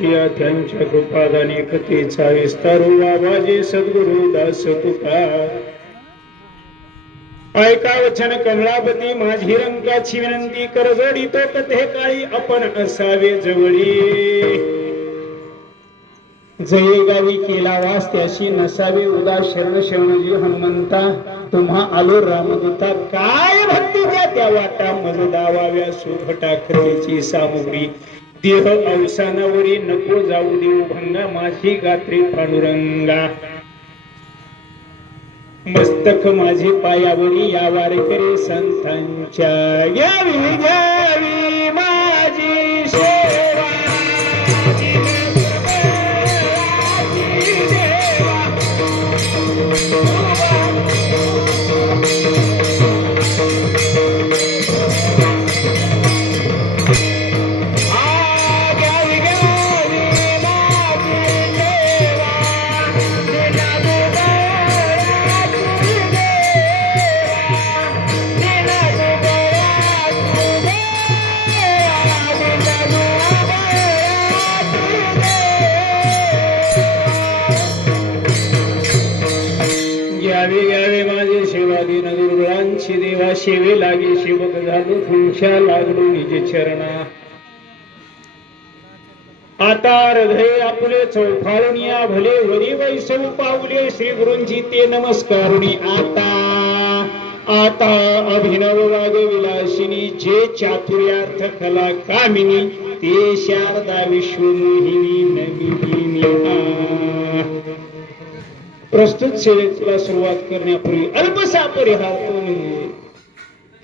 शिया त्यांच्या कृपादाने कथेचा विस्तार होवा माझे सद्गुरु दास तुका ऐका वचन कमलापती माझी रंगाची विनंती कर जोडी तो कथे काळी आपण असावे जवळी. जये गावी केला वास त्याशी नसावे उदा शरण शरणजी हनुमंता. तुम्हा आलो रामदूता काय भक्ती द्या त्या वाटा मज दावाव्या सुभटा खरेची सामुग्री. देह अवसानावरी नको जाऊ देऊ भंगा माझी गात्री पांडुरंगा मस्तक माझे पायावरी या वारकरी संतांच्या. घ्यावी घ्यावी माझी शे माझे सेवा देवा सेवे लागे शिवक झालो तुमच्या लागलो निज चरणा. आता हृदय आपले चौफाळून भले वरी वैसव पावले श्री गुरूंची ते नमस्कारुणी. आता आता अभिनव वाग विलासिनी जे चातुर्यार्थ कला कामिनी ते शारदा विश्वमोहिनी नमिनी प्रस्तुत सेवेला सुरुवात करण्यापूर्वी अल्पसा परिहार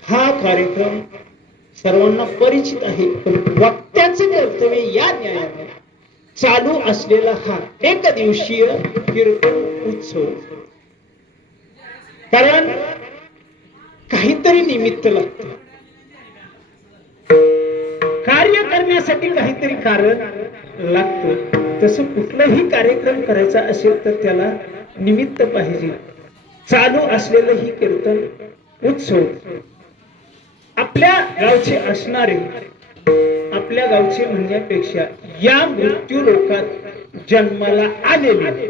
हा कार्यक्रम सर्वांना परिचित आहे. पण वक्त्याचे कर्तव्य या न्यायाने चालू असलेला हा एक दिवसीय कीर्तन उत्सव. कारण काहीतरी निमित्त लागत. कार्य करण्यासाठी काहीतरी कारण लागतं. तसं कुठलाही कार्यक्रम करायचा असेल तर त्याला निमित्त पाहिजे. चालू असलेलं ही कीर्तन उत्सव. आपल्या गावचे असणारे आपल्या गावचे म्हणण्यापेक्षा या मृत्यू लोकात जन्माला आलेले.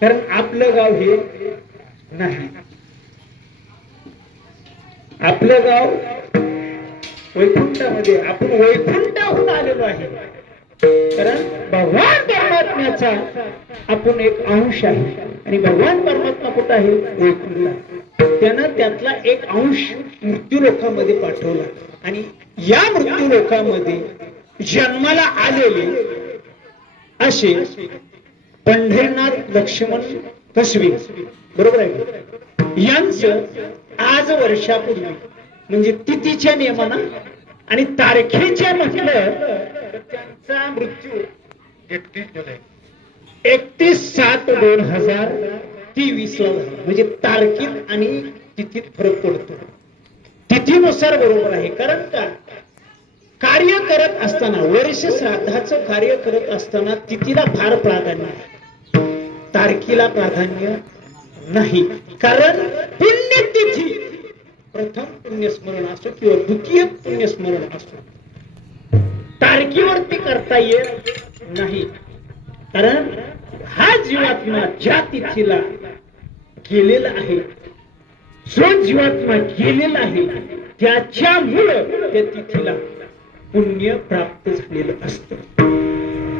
कारण आपलं गाव हे नाही. आपलं गाव वैकुंठामध्ये आपण वैकुंठाहून आलेलो आहे. कारण भगवान परमात्म्याचा आपण एक अंश आहे. आणि भगवान परमात्मा कुठं आहे? वैकुंठला त्यानं त्यातला एक अंश मृत्यू पाठवला. आणि या मृत्यूलोखामध्ये जन्माला आलेले असे पंढरीनाथ लक्ष्मण कसबे. बरोबर आहे यांचं आज वर्षापूर्वी म्हणजे तिथीच्या नियमानं आणि तारखेच्या म्हटलं तर त्यांचा मृत्यू. एकतीस जुलै. एकतीस सात दोन हजार तेवीस ला म्हणजे तारखेत आणि तिथीत फरक पडतो. तिथीनुसार बरोबर आहे. कारण का? कार्य करत असताना वर्ष श्राद्धाचं कार्य करत असताना तिथीला फार प्राधान्य आहे. तारखेला प्राधान्य नाही. कारण पुण्यतिथी प्रथम पुण्यस्मरण असो किंवा द्वितीय पुण्यस्मरण असो तारखेवरती करता येत नाही. कारण हा जीवात्मा ज्या तिथीला गेलेला आहे जो जीवात्मा गेलेला आहे त्याच्यामुळं त्या तिथीला पुण्य प्राप्त झालेलं असतं.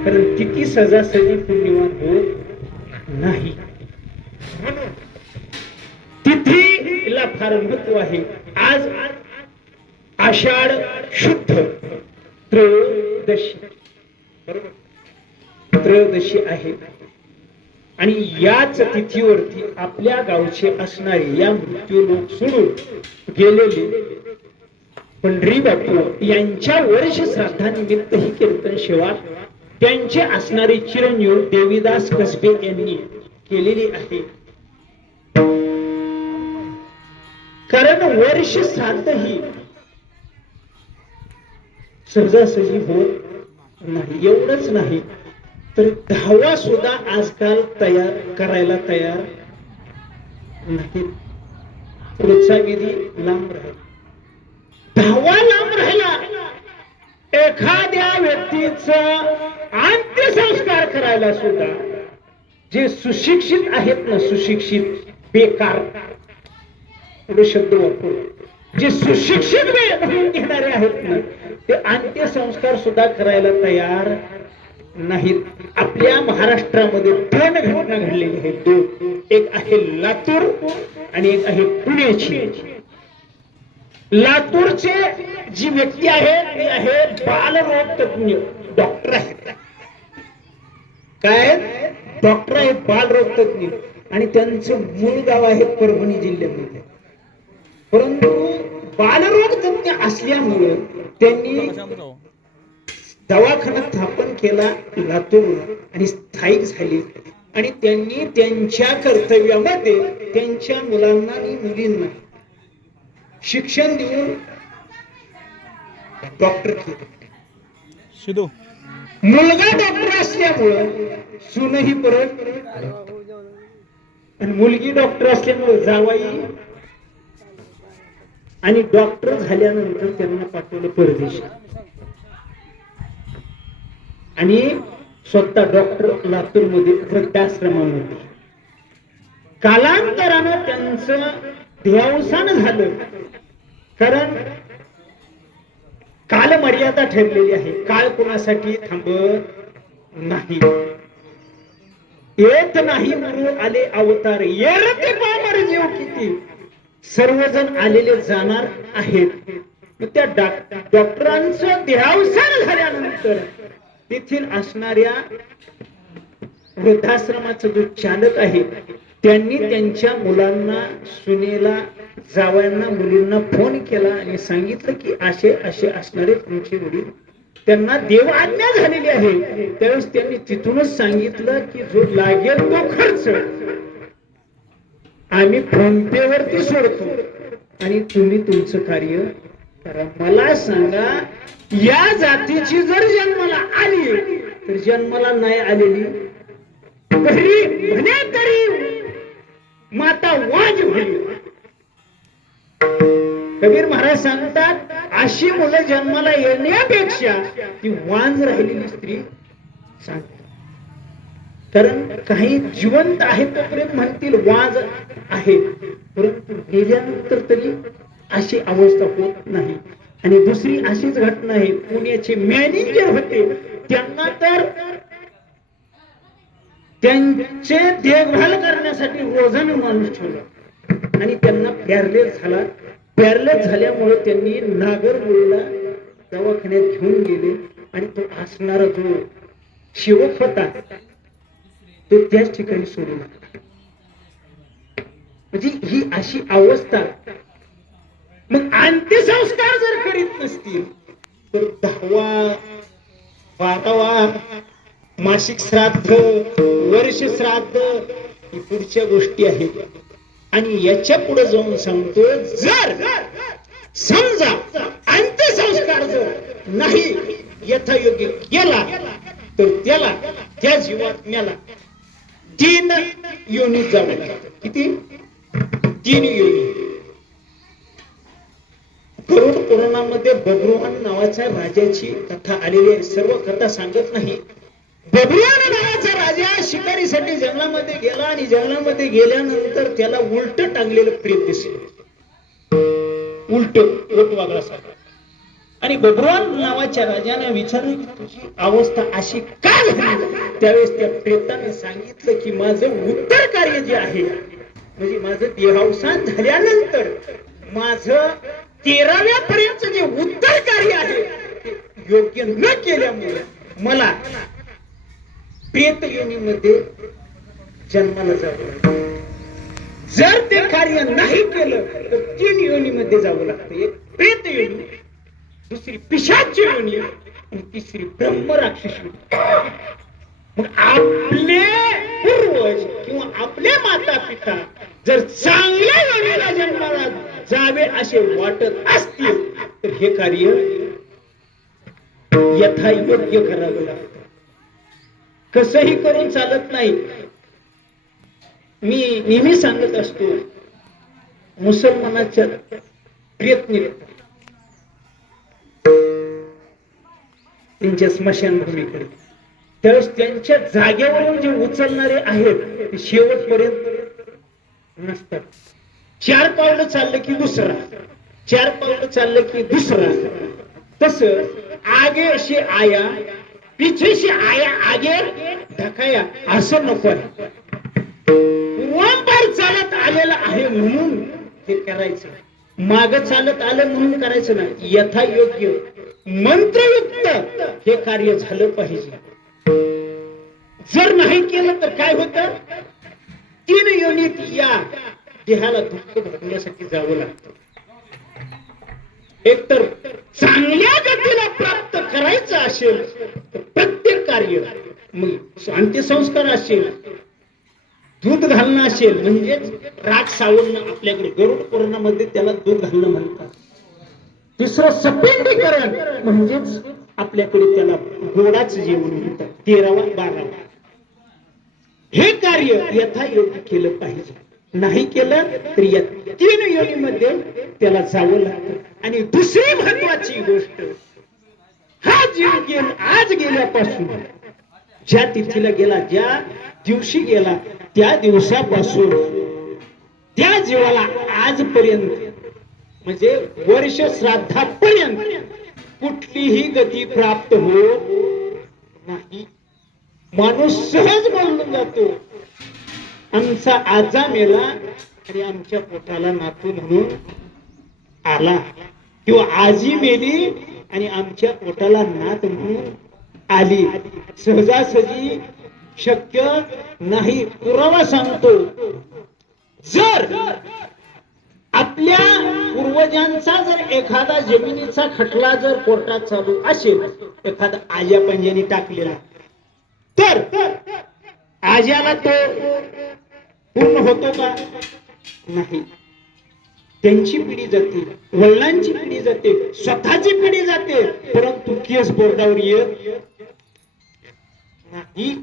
कारण तिथी सजासजी पुण्यवान होत नाही. म्हणून तिथीला फार महत्त्व आहे. आज आषाढ शुद्ध. त्रयोदशी. बरोबर? त्रयोदशी आहे. आणि याच तिथीवरती आपल्या गावचे असणारे या मृत्यू लोक सोडून गेलेले पंढरी बापू यांच्या वर्ष श्राद्धानिमित्त ही कीर्तन सेवा त्यांचे असणारे चिरंजीव देवीदास कसबे यांनी केलेली आहे. कारण वर्ष श्राद्ध ही सहजासहजी होत नाही एवढंच नाही. तर धावा सुद्धा आजकाल तयार करायला तयार नाही पुढचा विधी लांब राहील. धावा लांब राहिला. एखाद्या व्यक्तीचा अंत्यसंस्कार करायला सुद्धा जे सुशिक्षित आहेत ना सुशिक्षित बेकार शब्द वापरू जे सुशिक्षित घेणारे आहेत ना ते अंत्यसंस्कार सुद्धा करायला तयार नाहीत. आपल्या महाराष्ट्रामध्ये दोन घटना घडलेली आहेत. दोन एक आहे लातूर आणि एक आहे पुण्याची. लातूरचे जी व्यक्ती आहे ती आहे बालरोग तज्ञ डॉक्टर आहेत. काय? डॉक्टर आहेत बालरोग तज्ञ आणि त्यांचं मूळ गाव आहे परभणी जिल्ह्यामध्ये. परंतु बालरोग तज्ञ असल्यामुळे त्यांनी दवाखाना स्थापन केला लातूर आणि स्थायिक झाले. आणि त्यांनी त्यांच्या कर्तव्यामध्ये त्यांच्या मुलांना आणि मुलींना शिक्षण देऊन डॉक्टर केले. मुलगा डॉक्टर असल्यामुळं सूनही परत आणि मुलगी डॉक्टर असल्यामुळं जावाई आणि डॉक्टर झाल्यानंतर त्यांना पाठवलं परदेशात आणि स्वतः डॉक्टर लातूरमध्ये वृद्धाश्रमामध्ये. कालांतरानं त्यांचं देहावसान झालं. कारण काल मर्यादा ठरलेली आहे. काळ कोणासाठी थांबत नाही. येत नाही म्हणून आले अवतार. येरते पामर जीव किती? सर्वजण आलेले जाणार आहेत. मग त्या डॉक्टरांचं देहावसान झाल्यानंतर तेथील असणाऱ्या वृद्धाश्रमाचा जो चालक आहे त्यांनी त्यांच्या मुलांना सुनेला जावयांना मुलींना फोन केला आणि सांगितलं की असे असे असणारे तुमचे वडील त्यांना देव आज्ञा झालेली आहे. त्यावेळेस त्यांनी तिथूनच सांगितलं की जो लागेल तो खर्च आम्ही फोन पे वरती सोडतो. आणि तुम्ही तुमचं कार्य करा. मला सांगा या जातीची जर जन्माला आली तर जन्माला नाही आलेली. तरी म्हणे तरी माता वाज होईल. कबीर महाराज सांगतात अशी मुलं जन्माला येण्यापेक्षा ती वांज राहिलेली स्त्री सांगतात. कारण काही जिवंत आहेत तोपर्यंत म्हणतील वाज आहे. परंतु गेल्यानंतर तरी अशी अवस्था होत नाही. आणि दुसरी अशीच घटना आहे पुण्याचे मॅनेजर होते. त्यांना तर त्यांचे देखभाल करण्यासाठी रोजानं माणूस ठेवला. आणि त्यांना पॅरलेस झाला. पॅरलेस झाल्यामुळे त्यांनी नागरमुळीला दवाखान्यात घेऊन गेले. आणि तो असणारा जो शिवक होता तो त्याच ठिकाणी सोडून म्हणजे ही अशी अवस्था. मग अंत्यसंस्कार जर करीत नसतील तर दहावा वातावरण मासिक श्राद्ध वर्ष श्राद्ध ही पुढच्या गोष्टी आहेत. आणि याच्यापुढे जाऊन सांगतो जर समजा अंत्यसंस्कार जर नाही यथायोग्य केला तर त्याला त्या जीवात्म्याला तीन युनिट जावं किती? तीन युनिट करुण पुराणामध्ये बब्रुवान नावाच्या राजाची कथा आलेली आहे. सर्व कथा सांगत नाही. बब्रुवान नावाचा राजा शिकारीसाठी जंगलामध्ये गेला आणि जंगलामध्ये गेल्यानंतर त्याला उलट टांगलेलं प्रेत दिसेल. उलट ओट वागळासारखं. आणि भगवान नावाच्या राजाने विचारलं की तुझी अवस्था अशी का झाली? त्यावेळेस त्या प्रेताने सांगितलं की माझं उत्तर कार्य जे आहे म्हणजे माझं देहावसान झाल्यानंतर माझं तेराव्या पर्यंत जे उत्तर कार्य आहे ते योग्य न केल्यामुळे मला प्रेत योनीमध्ये जन्माला जावं जर ते कार्य नाही केलं तर तीन योनीमध्ये जावं लागतं. एक प्रेत योनी दुसरी पिशाची योनी आणि तिसरी ब्रह्म मग आपले पूर्वज किंवा आपले माता पिता जर चांगल्या योनीला जन्माला जावे असे वाटत असतील तर हे कार्य यथा योग्य करावं लागतं. कसही करून चालत नाही. मी नेहमी सांगत असतो मुसलमानाच्या प्रयत्न त्यांच्या स्मशानभूमीकडे त्यावेळेस त्यांच्या जागेवरून जे उचलणारे आहेत ते शेवटपर्यंत नसतात. चार पावलं चाललं की दुसरा. चार पावलं चाललं की दुसरा. तस आगे अशी आया पिछेशी आया आगे ढकाया असं नको आहे. पूर्वांपार चालत आलेलं आहे म्हणून ते करायचं. माग चालत आलं म्हणून करायचं नाही. यथायोग्य. मंत्रयुक्त हे कार्य झालं पाहिजे. जर नाही केलं तर काय होत? तीन योनीत या देहाला दुःख भरण्यासाठी जावं लागतं. एकतर चांगल्या गतीला प्राप्त करायचं असेल तर प्रत्येक कार्य मग अंत्यसंस्कार असेल दूध घालणं असेल म्हणजेच राग सावरणं आपल्याकडे गरुड कोरोनामध्ये त्याला दूध घालणं म्हणतात. तिसरं सपिंडीकरण म्हणजेच आपल्याकडे त्याला गोडाच जेवण म्हणतात तेरावा बारावा. हे कार्य यथायोग्य केलं पाहिजे. नाही केलं तर या तीन योनीमध्ये त्याला जावं लागतं. आणि दुसरी महत्वाची गोष्ट हा जीव गेल आज गेल्यापासून ज्या तिथीला गेला ज्या दिवशी गेला त्या दिवसापासून त्या जीवाला आजपर्यंत म्हणजे वर्ष श्राद्धापर्यंत कुठलीही गती प्राप्त होत नाही. माणूस सहज बोलून जातो. आमचा आजा मेला आणि आमच्या पोटाला नातू म्हणून आला. किंवा आजी मेली आणि आमच्या पोटाला नात म्हणून आली. सहजासहजी शक्य नाही पुरावा सांगतो. जर आपल्या पूर्वजांचा जर एखादा जमिनीचा खटला जर कोर्टात चालू असेल एखादा आज्या पंजाने टाकलेला तर आज्याला तो पूर्ण होतो का? नाही. त्यांची पिढी जाते वडिलांची पिढी जाते स्वतःची पिढी जाते परंतु केस बोर्डावर येत नाही.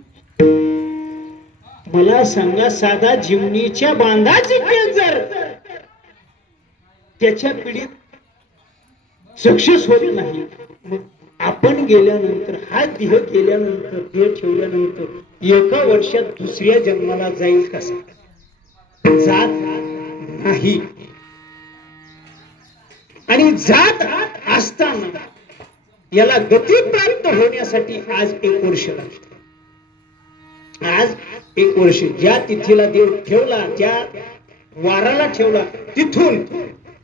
मला सांगा साधा जीवनीच्या बांधाची केस जर त्याच्या पिढीत सक्सेस होत नाही. मग आपण गेल्यानंतर हा देह केल्यानंतर देह ठेवल्यानंतर एका वर्षात दुसऱ्या जन्माला जाईल कसा जात नाही. आणि जात असताना याला गती प्राप्त होण्यासाठी आज एक वर्ष लागतं. आज एक वर्ष. ज्या तिथीला देव ठेवला त्या वाराला ठेवला तिथून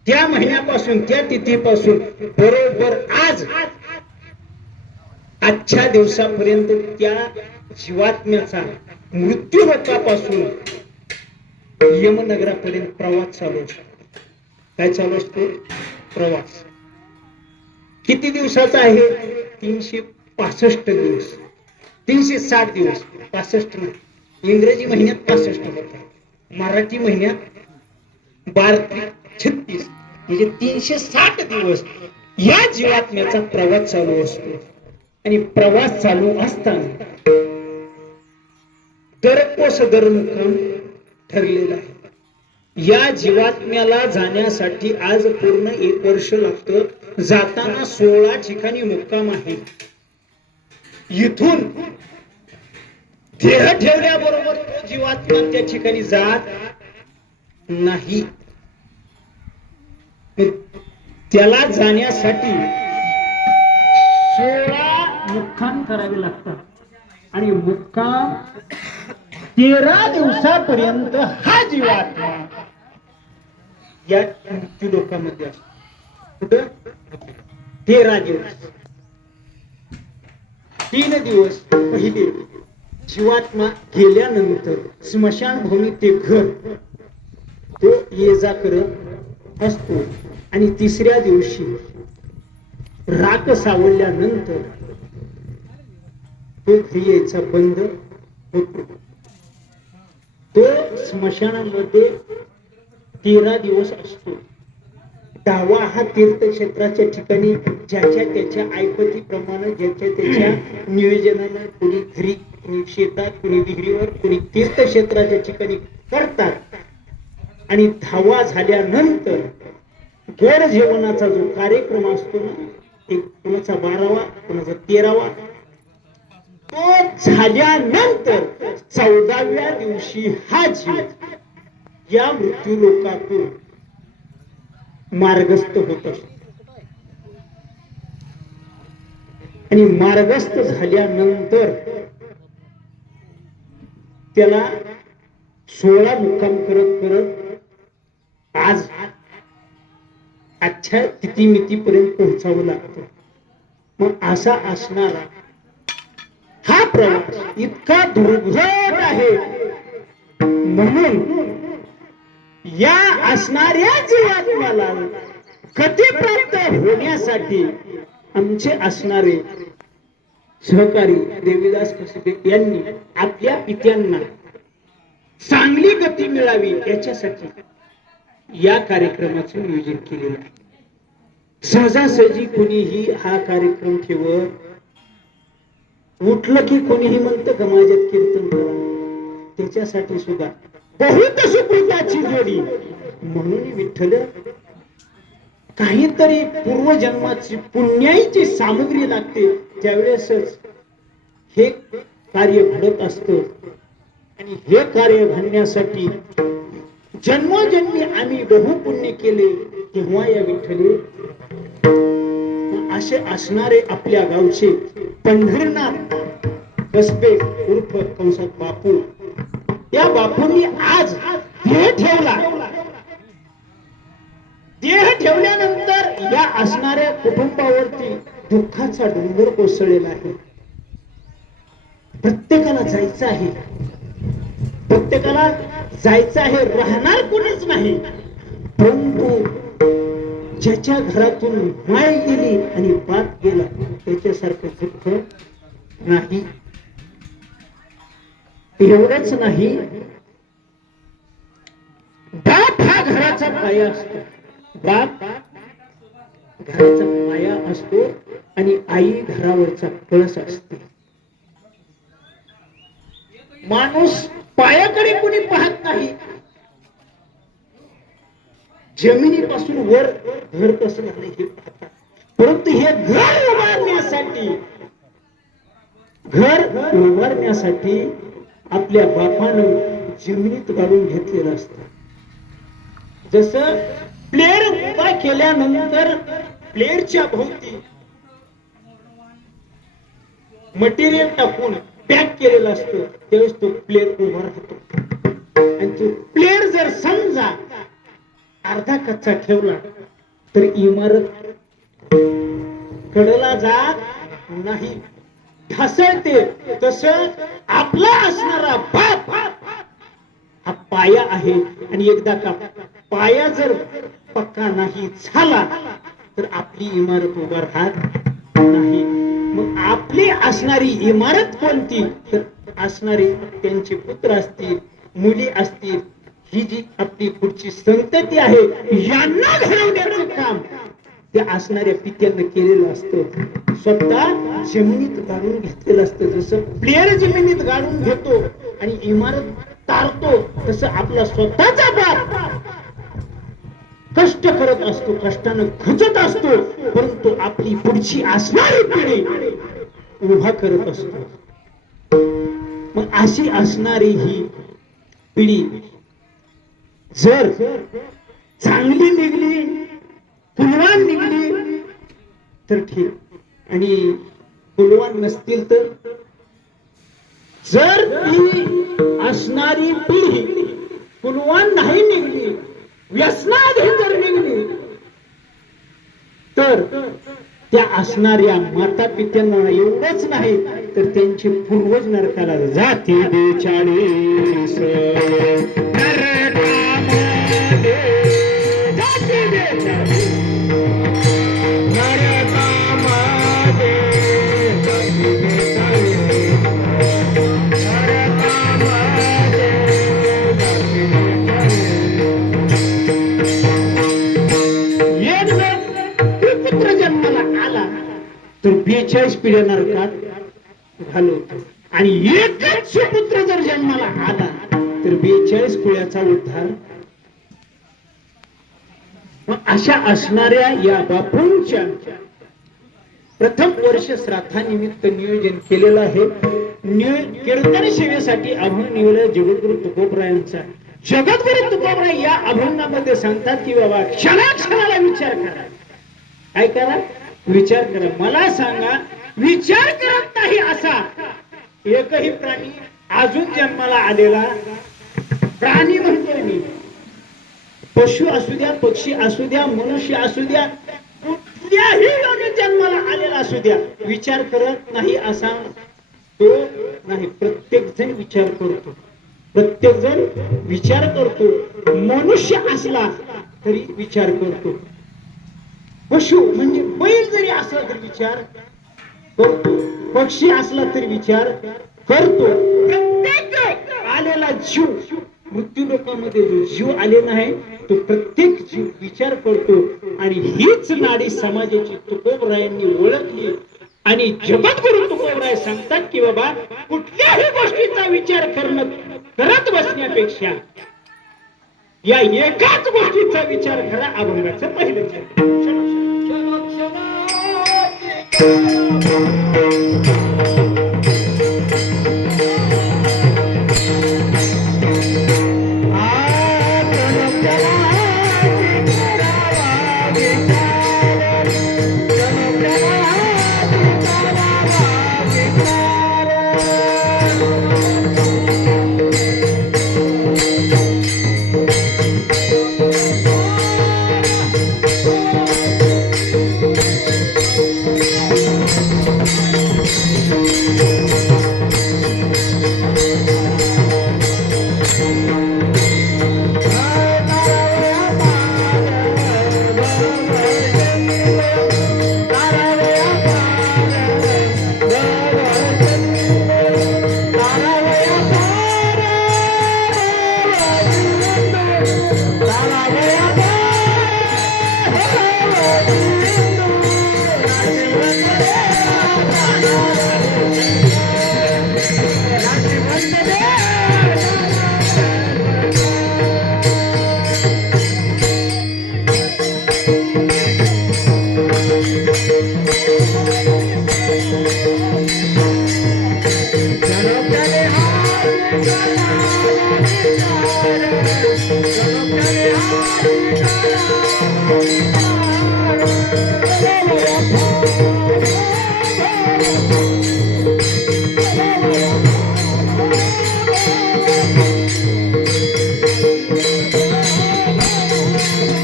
त्या महिन्यापासून त्या तिथीपासून बरोबर आज आजच्या दिवसापर्यंत त्या जीवात्म्याचा मृत्यू होतापासून यमनगरापर्यंत प्रवास चालू असतो काय चालू असतो? प्रवास. किती दिवसाचा आहे? तीनशे पासष्ट दिवस. तीनशे साठ दिवस. पासष्ट इंग्रजी महिन्यात पासष्ट होते. मराठी महिन्यात बारा छत्तीस म्हणजे तीनशे साठ दिवस या जीवात्म्याचा प्रवास चालू असतो. आणि प्रवास चालू असताना दरकोस मुक्काम ठरलेला आहे. या जीवात्म्याला जाण्यासाठी आज पूर्ण एक वर्ष लागतं. जाताना सोळा ठिकाणी मुक्काम आहे. इथून देह ठेवल्याबरोबर तो जीवात्मा त्या ठिकाणी जात नाही. त्याला जाण्यासाठी सोळा मुक्काम करावे लागतात. आणि मुक्काम तेरा दिवसापर्यंत हा जीवात्मा या मृत्यू लोकांमध्ये असतो. कुठं? तेरा दिवस. तीन दिवस पहिले जीवात्मा गेल्यानंतर स्मशानभूमी ते घर तो ये जा करत असतो. आणि तिसऱ्या दिवशी राख सावळल्यानंतर तो क्रियेचा बंद होतो. तो स्मशानामध्ये तेरा दिवस असतो. दावा हा तीर्थक्षेत्राच्या ठिकाणी ज्याच्या त्याच्या ऐपतीप्रमाणे ज्याच्या त्याच्या नियोजनानं कुणी घरी कुणी शेतात कुणी विहिरीवर कोणी तीर्थक्षेत्राच्या ठिकाणी करतात. आणि धावा झाल्यानंतर गोड जेवणाचा जो कार्यक्रम असतो ना एक कुणाचा बारावा कुणाचा तेरावा तो झाल्यानंतर चौदाव्या दिवशी हा जीव या मृत्यू लोकातून मार्गस्थ होत असतो. आणि मार्गस्थ झाल्यानंतर त्याला सोळा मुक्काम करत करत आज आजच्या तिथीमितीपर्यंत पोहोचावं लागतं. मग असा असणारा हा प्रवास इतका दुर्घट आहे. म्हणून या असणाऱ्या जीवात्म्याला गती प्राप्त होण्यासाठी आमचे असणारे सहकारी देवीदास कसबे यांनी आपल्या पित्यांना चांगली गती मिळावी याच्यासाठी या कार्यक्रमाचं नियोजन केलेलं आहे. सहजासहजी कोणीही हा कार्यक्रम ठेवत उठलं की कोणीही म्हणतं गमाजत कीर्तन त्याच्यासाठी सुद्धा बहुत सुकृताची जोडी. म्हणून विठ्ठल काहीतरी पूर्वजन्माची पुण्याईची सामग्री लागते. त्यावेळेसच हे कार्य घडत असत. आणि हे कार्य घडण्यासाठी जन्मोजन्मी आम्ही बहुपुण्य केले तेव्हा या विठ्ठले. असे असणारे आपल्या गावचे पंढरनाथ कसबे उर्फ कंसात बापू. या बापूंनी आज देह ठेवला. देह ठेवल्यानंतर या असणाऱ्या कुटुंबावरती दुःखाचा डोंगर कोसळलेला आहे. प्रत्येकाला जायचं आहे. प्रत्येकाला जायचं आहे राहणार कोणीच नाही. परंतु ज्याच्या घरातून माय गेली आणि बाप गेला त्याच्यासारखं दुःख नाही. एवढंच नाही बाप हा घराचा पाया असतो. बाप घराचा पाया असतो आणि आई घरावरचा कळस असते. माणूस पायाकडे कोणी पाहत नाही. जमिनीपासून वर घर कसं झालं परंतु हे घर उभारण्यासाठी घर उभारण्यासाठी आपल्या बापानं जमिनीत घालून घेतलेलं असतं. जसं प्लेअर उभा केल्यानंतर प्लेअरच्या भोवती मटेरियल टाकून पॅक केलेलं असतं. त्यावेळेस तो प्लेअर उभा राहतो आणि तो प्लेअर जर समजा अर्धा कच्चा ठेवला तर इमारत कडला जात नाही. ढासळते. तस आपला असणारा बाप हा पाया आहे. आणि एकदा का पाया जर पक्का नाही झाला तर आपली इमारत उभा राहत नाही. मग आपली असणारी इमारत कोणती? तर असणारे त्यांचे पुत्र असतील मुली असतील ही जी आपली पुढची संतती आहे यांना घडवण्याचं काम. ते असणाऱ्या पित्यानं केलेलं असतं. स्वतः जमिनीत गाडून घेतलेलं असतं. जसं प्लेअर जमिनीत गाडून घेतो आणि इमारत तारतो तसं आपला स्वतःचा बाप कष्ट करत असतो कष्टानं खचत असतो परंतु आपली पुढची असणारी पिढी उभा करत असतो. मग अशी असणारी ही पिढी जर चांगली निघली कुलवान निघली तर ठीक. आणि कुलवान नसतील तर? जर ती असणारी पिढी कुलवान नाही व्यसनाधीन जर निघली तर त्या असणाऱ्या माता पित्यांना एवढंच नाही तर त्यांचे पूर्वज नरकाला जाती बेचाळीस नरकामध्ये जाती बेचाळीस. पुत्र जन्माला आला तर बेचाळीस पिढ्या नरकात घालवतो आणि एकच सुपुत्र जर जन्माला आला तर बेचाळीस पिढ्याचा उद्धार. मग अशा असणाऱ्या या बापूंच्या प्रथम वर्ष श्राद्धानिमित्त नियोजन केलेलं आहे. कीर्तन सेवेसाठी अभंग निवडलं जगद्गुरु तुकोबरायांचा. जगद्गुरु तुकोबराय या अभंगामध्ये सांगतात की बाबा क्षणाक्षणाला विचार करा. काय करा विचार करा. मला सांगा विचार करत नाही असा. एकही प्राणी अजून जन्माला आलेला प्राणी म्हणतोय मी. पशु असू द्या पक्षी असू द्या मनुष्य असू द्या कुठल्याही जन्माला आलेला असू द्या. विचार करत नाही असा तो नाही. प्रत्येक जण विचार करतो. प्रत्येक जण विचार करतो. मनुष्य असला तरी विचार करतो. पशु म्हणजे बैल जरी असला तरी विचार करतो. पक्षी असला तरी विचार करतो. प्रत्येक आलेला जीव मृत्यू लोकांमध्ये जो जीव आलेला आहे तो प्रत्येक जीव विचार करतो. आणि हीच नाडी समाजाची तुकोबरायांनी ओळखली. आणि जपत करून तुकोबराय सांगतात की बाबा कुठल्याही गोष्टीचा विचार करणं करत बसण्यापेक्षा या एकाच गोष्टीचा विचार करा अभंगाचं पहिलं सांगतात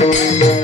Música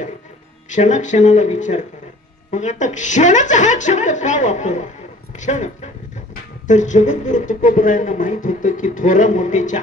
बसण्यापेक्षा क्षणाक्षणाला विचार करा. मग आता क्षणच हा शब्द का वापरला क्षण. तर जगद्गुरु तुकोबरायांना माहीत होतं की थोरा मोठेच्या